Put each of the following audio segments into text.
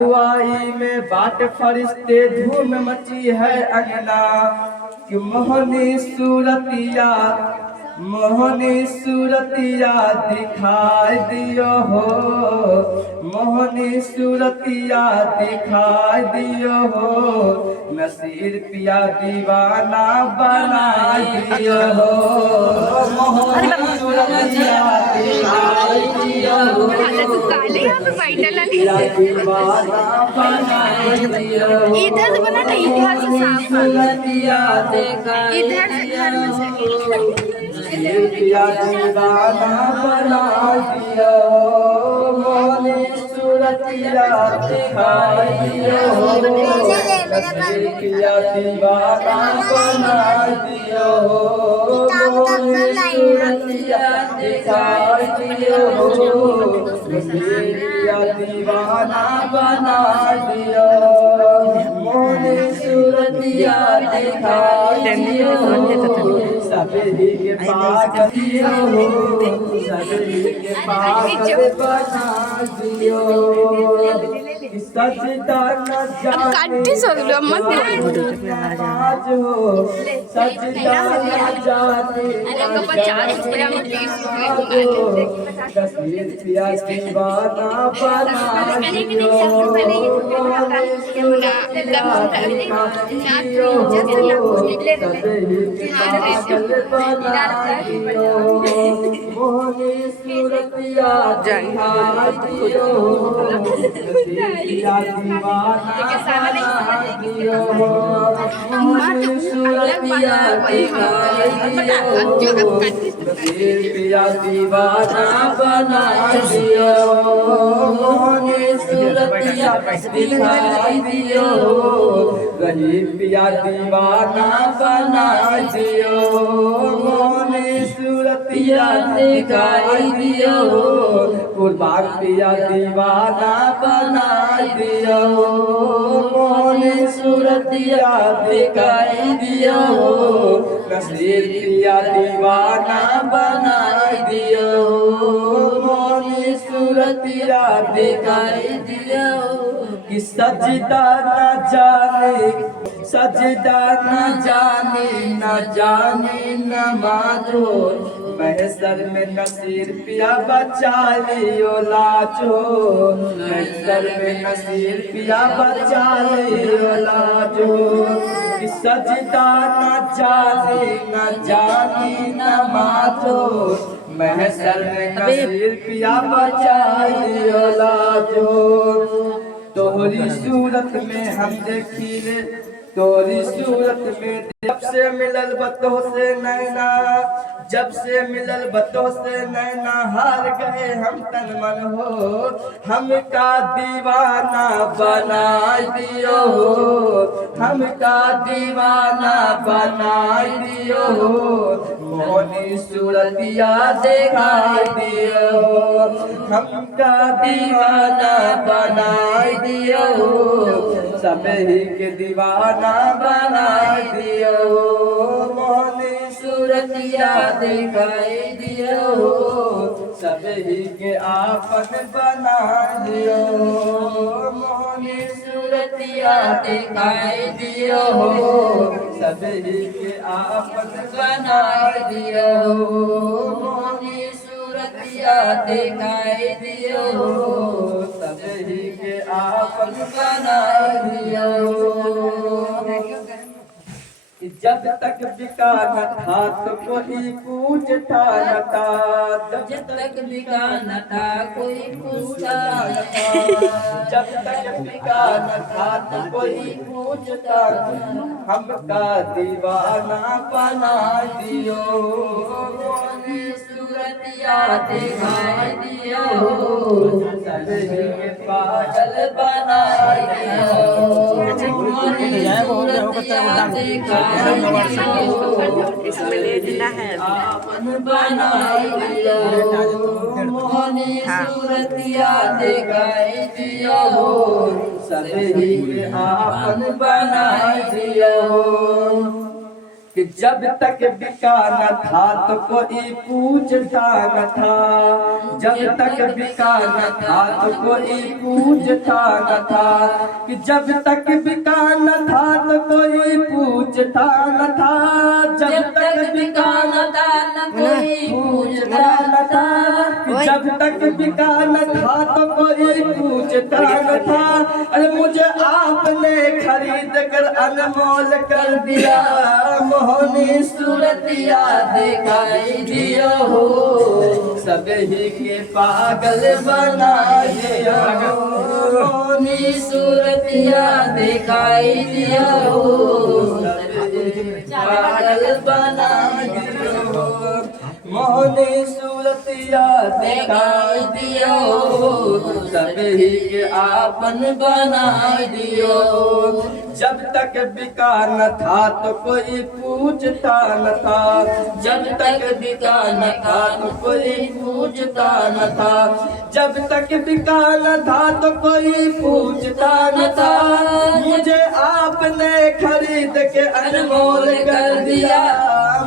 दुआई में बाट फरिश्ते धूम मची है अंगना कि मोहनी सूरतिया दिखाई दियो हो, मोहनी सूरतिया दिखाई दियो हो, नसीर पिया दीवाना बना दियो हो, मोहनी सूरतिया दिखाई दियो हो, दीवाना बना दियो हो, इधर से बना था, इधर से साफ सूरतिया इधर से घर में से पिया दीवाना बना दियो, मोहनी सूरतिया दिखाई दियो, पिया दीवाना बना दियो, मोहनी सूरतिया दिखाई दियो, पिया दीवाना बना दियो, मोहनी सूरतिया दिखाई दियो, सबरी के पास दियो, सबरी के पास बना दियो, सजदा न जाने सजदा न जाने तस्वीर पिया दीवाना बना दियो, मोहनी सूरतिया दियो, पिया दीवाना बना दियो, मोहनी सूरतिया दियो, पिया दीवाना बना दियो, मोहनी सूरतिया दिखाई दियो, गरीब पिया दीवाना बना दियो, मोहनी सूरतिया दिखाई दियो, कुर्बान पिया दीवाना बना दियो, मोहनी सूरतिया दिखाई दियो, नसीर पिया दीवाना बना दियो, मोहनी सूरतिया दिखाई दियो, कि सजदा न जाने न जाने नमाजो, महसर में नसीर पिया बचा लियो लाजो, महसर में नसीर पिया बचा लियो लाजो, कि सजदा न जाने नमाजो, महसर में नसीर पिया बचा लियो लाजो, तोहरी सूरत में हम देखिले, तोहरी सूरत में जब से मिलल बतों से नैना, जब से मिलल बतों से नैना, हार गए हम तन मन हो, हमका दीवाना बना दियो हो, हमका दीवाना बना दियो हो, मोहनी सूरतिया दिखाई दियो, हमका दीवाना बना दियो, सबही के दीवाना बना दियो, मोहनी सूरतिया दिखाई दियो, सबही के आपन बना दियो, मोहनी सूरतिया दिखाई दियो, सबही के आपन बना दियो, मोहनी सूरतिया दिखाई दियो, सबही के आपन बना दियो, जब तक बिका न था तो कोई पूछता न था, जब तक बिका न था कोई पूछता न था, जब तक बिका न था तो कोई पूछता, हमका दीवाना बना दियो, मोहनी सूरतिया दिखाई दियो, सबही के पागल बना दियो, मोहनी सूरतिया दिखाई इसमें ले देना है, बना दियो, मोहनी सूरतिया दिखाई दियो, सबही के आपन बना दियो, कि जब तक बिका न था तो कोई पूछता न था, जब तक बिका न था तो कोई पूछता न था, कि जब तक बिका न था तो कोई पूछता न था, जब तक बिका न था न कोई पूछता न था, कि जब तक बिका न था तो कोई पूछता न था। अरे मुझे आपने खरीद कर अनमोल कर दिया, मोहनी सूरतिया दिखाई दिया हो, सभी के पागल बना दिया हो, मोहनी सूरतिया दिखाई दिया हो, सभी के पागल बना दिया हो, मोहनी सूरतिया दिखाई दिया हो, सभी के आपन बना दियो। जब तक बिका न था तो कोई पूछता न था, जब तक बिका न था तो कोई पूछता न था, जब तक बिका न था तो कोई पूछता न था, मुझे आपने खरीद के अनमोल कर दिया,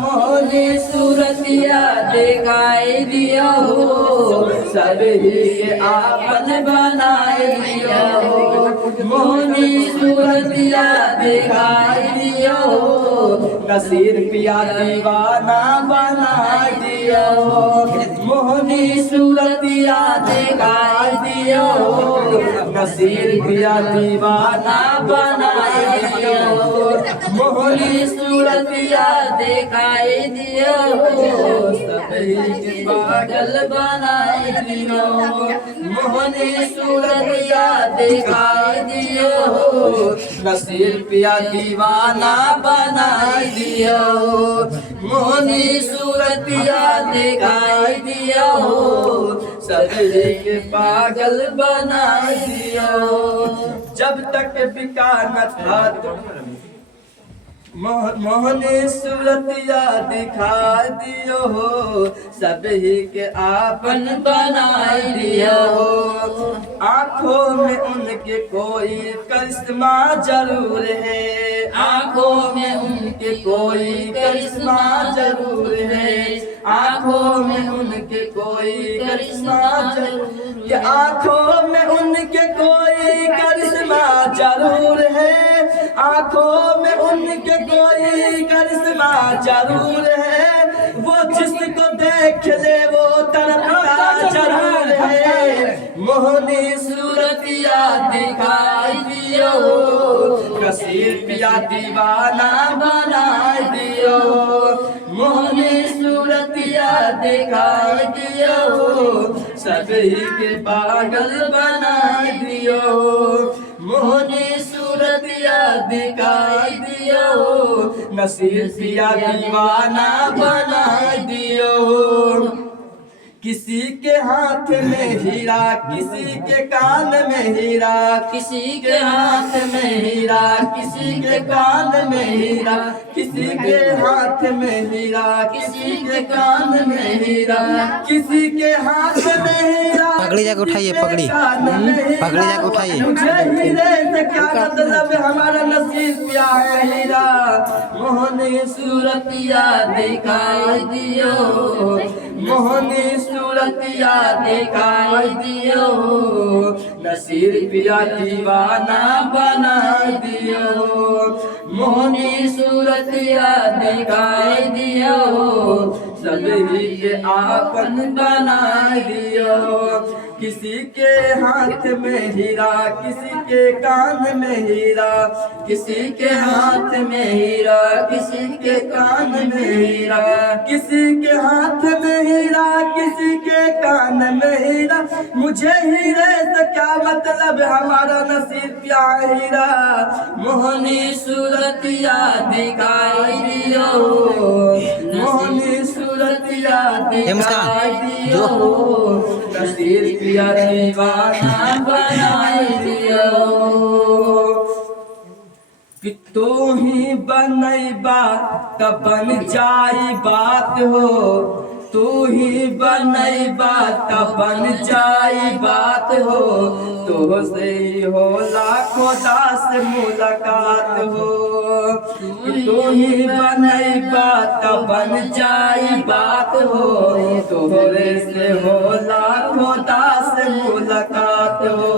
मोहनी सूरतिया दिखाई दिया हो, सभी के आपन बनाए दिया हो, मोहनी सूरतिया दिखाई दिया हो, नसीर पिया दीवाना बना दिया हो, मोहनी सूरतिया दिखाई दिया हो, नसीर पिया दीवाना बना दिया हो, मोहनी सूरतिया दिखाई दिया हो, सभी के पागल बनाए दिया हो, मोहनी सूरतिया दिखाई दिया हो, नसीर पिया दीवाना बना दिया हो, मोहनी सूरतिया दिखाई दिया हो, सभी के पागल बना दिया हो। जब तक बिका न था तो मोहनी सूरतिया दिखा दियो हो, सभी के आपन बनाए दियो हो, आँखों में उनके कोई करिश्मा जरूर है, आँखों में उनके कोई करिश्मा जरूर है, आँखों में उनके कोई करिश्मा जरूर है, आँखों में उनके कोई करिश्मा जरूर है, आँखों में उनके कोई करिश्मा जरूर है, वो जिसको देख ले वो तड़पता जरूर है, मोहनी सूरतिया दिखाई दियो, कसीर पिया दीवाना बना दियो, मोहनी सूरतिया दिखाई दियो, सभी के पागल बना दियो, मोहनी सूरतिया दिखाई दियो, नसीर पिया दीवाना बना दियो। किसी के हाथ में हीरा, किसी के कान में हीरा, किसी के हाथ में हीरा, किसी के कान में हीरा, किसी के हाथ में हीरा, किसी के कान में हीरा, किसी के हाथ में हीरा, पगड़ी जाके उठाइए, पगड़ी पगड़ी जाके उठाइए। मुझे हीरे से क्या मतलब, हमारा नसीब क्या है हीरा, मोहनी सूरतिया दिखाई दियो, मोहनी सूरतिया दिखाई दियो, नसीर पिया दीवाना बना दियो, मोहनी सूरतिया दिखाई दियो, सभी के आपन बना दियो, किसी के हाथ में हीरा, किसी के कान में हीरा, किसी के हाथ में हीरा, किसी के कान में हीरा, किसी के हाथ में हीरा, किसी के कान में हीरा, मुझे हीरे से क्या मतलब, हमारा नसीब क्या हीरा, मोहनी सूरतिया दिखाई दियो, मोहनी सूरतिया दिखाई दियो, नसीर पिया दीवाना बनाई दियो, कि तू ही बनैबा तब बन जाई बात हो, तू ही बनई बात बन जाई बात हो, तो से ही हो लाखों दास मुलाकात हो। तू ही बनई बात बन जाई बात हो, तोहरे से हो लाखों दास मुलाकात हो।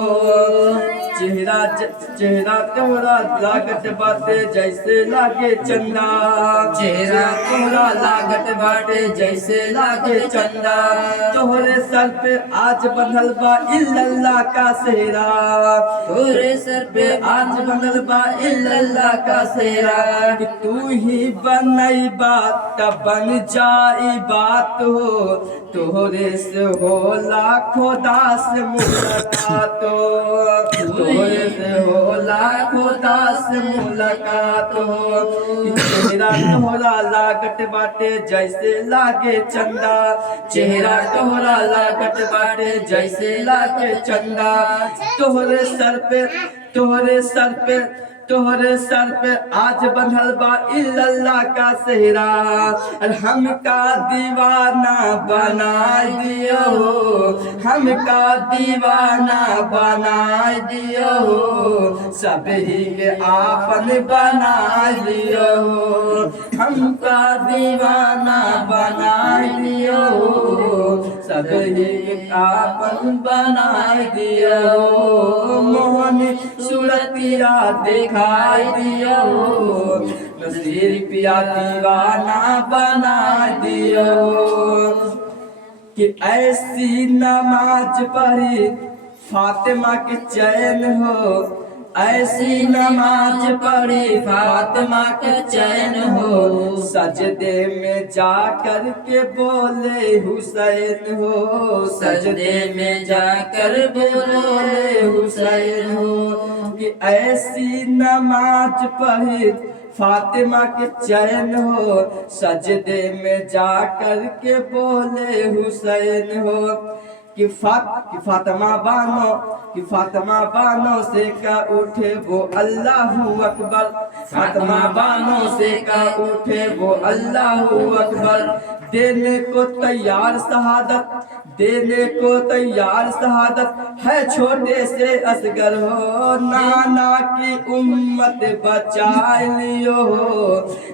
चेहरा तोहरा लागत बाटे जैसे लागे चंदा, चेहरा तोहरा लागत बाटे जैसे लागे चंदा। तोहरे सर पे आज बंधल बा इल्लल्लाह का सेहरा, तोहरे सर पे आज बंधल बा इल्लल्लाह का सेहरा। कि तू ही बनई बात बन जाई बात हो, तोहरे से हो लाखों दास मुलाकात हो, तोहरे से हो लाखों दास मुलाकात हो। चेहरा तोहरा लागत बाटे जैसे लागे चंदा, चेहरा तोहरा लागत बाटे जैसे लागे चंदा। तोहरे सर पे तोहरे सर पे आज बंधल बा इल्लल्लाह का सेहरा। और हमका दीवाना बना दियो हो, हमका दीवाना बना दियो हो, सभी के आपन बना दियो हो। हमका दीवाना बना दियो हो, सभी के आपन बना दियो हो। मोहन सूरतिया दिखाई दियो हो, नसीर पिया दीवाना बना दियो हो। कि ऐसी नमाज पढ़ी फातिमा के चैन हो, ऐसी नमाज पढ़ी फातिमा के चैन हो, सजदे में जा कर के बोले हुसैन हो, सजदे में जा कर बोले हुसैन हो। कि ऐसी नमाज पढ़ी फातिमा के चैन हो, सजदे में जा कर के बोले हुसैन हो। कि फातिमा बानो से का उठे वो अल्लाहू अकबर, फातिमा बानो से का उठे वो अल्लाहू अकबर। देने को तैयार शहादत, देने को तैयार शहादत है छोटे से असगर हो। नाना की उम्मत बचा लियो हो,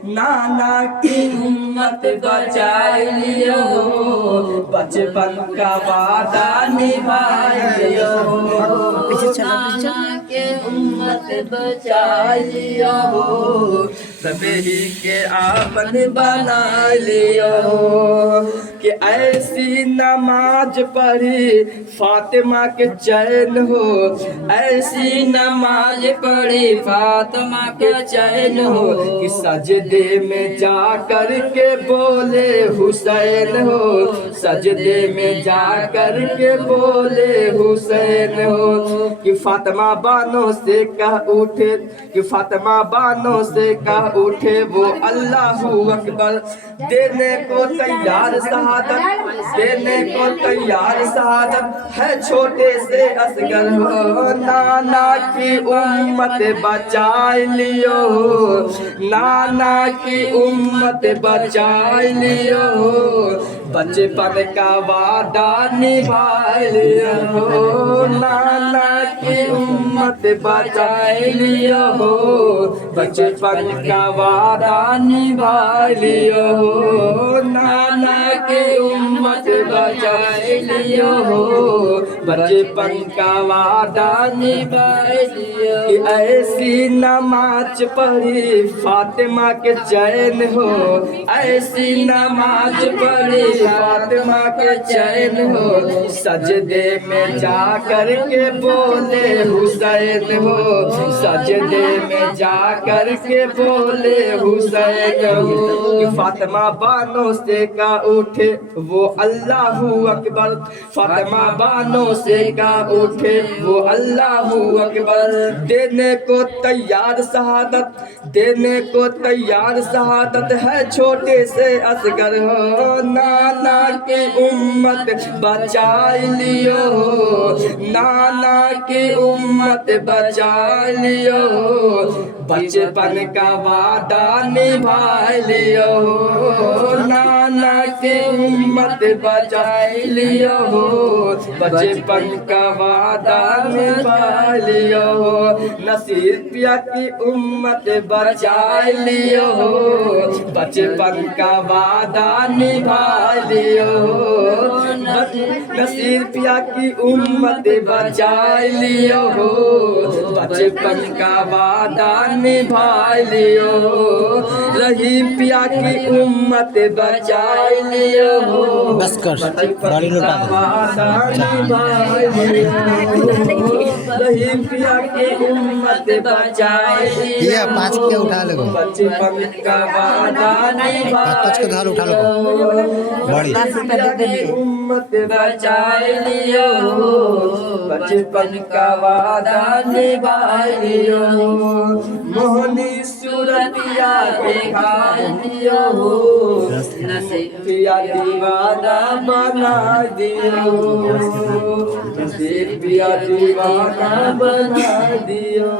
नाना की उम्मत बचा लियो हो, बचपन का वादा निभाइयो हो। नाना के उम्मत बचा लियो हो, सभी के आपन बना लियो हो। कि ऐसी नमाज पढ़ी फातिमा के चैन हो, ऐसी नमाज पढ़ी फातिमा के चैन हो, कि सजदे में जा कर के बोले हुसैन हो, सजदे में जा कर के बोले हुसैन हो। कि फातिमा बानो से कह उठे, कि फातिमा बानो से कह उठे वो अल्लाहू अकबर। देने को तैयार शहादत, देने को तैयार शहादत है छोटे से असगर हो। नाना की उम्मत बचा लियो हो, नाना की उम्मत बचा लियो हो, बचपन का वादा निभा लियो हो। नाना की उम्मत बचा लियो हो, बचपन का वादा निभा लियो हो। नाना की उम्मत बचा लियो हो, बचपन का वादा निभा लियो। ऐसी नमाज पढ़ी फातिमा के चैन हो, ऐसी नमाज पढ़ी फातिमा के चैन हो, सजदे में जा कर के बोले हुसैन हो, सजदे में जा कर के बोले हुसैन हो। कि फातिमा बानो से का उठे वो अल्लाहू अकबर, फातिमा बानो से का उठे वो अल्लाहू अकबर। देने को तैयार शहादत, देने को तैयार शहादत है छोटे से असगर हो। नाना की उम्मत बचा लियो हो, नाना की उम्मत बचा लियो हो, बचपन का वादा निभा लियो हो। जमाना के उम्मत बचाई लियो हो, बचपन का वादा निभा लियो हो। नसीर पिया की उम्मत बचाई लियो हो, बचपन का वादा निभा लियो हो। नसीर पिया की उम्मत बचाई लियो हो, बचपन का वादा निभा लियो हो। रहीम पिया की उम्मत बचाई लियो हो, बस कर, बचपन गाड़ी लौटा का दे। वादा निभा लियो हो। रहीम पिया की उम्मत बचाई लियो ये 5 के उठा ले गो, बचपन का वादा निभा 5 के धाल उठा लो बड़ी। उम्मत बचाई लियो, बचपन का वादा निभा लियो। मोहनी सूरतिया दिखा लियो, पिया दीवाना बना दियो, पिया दीवाना बना दियो।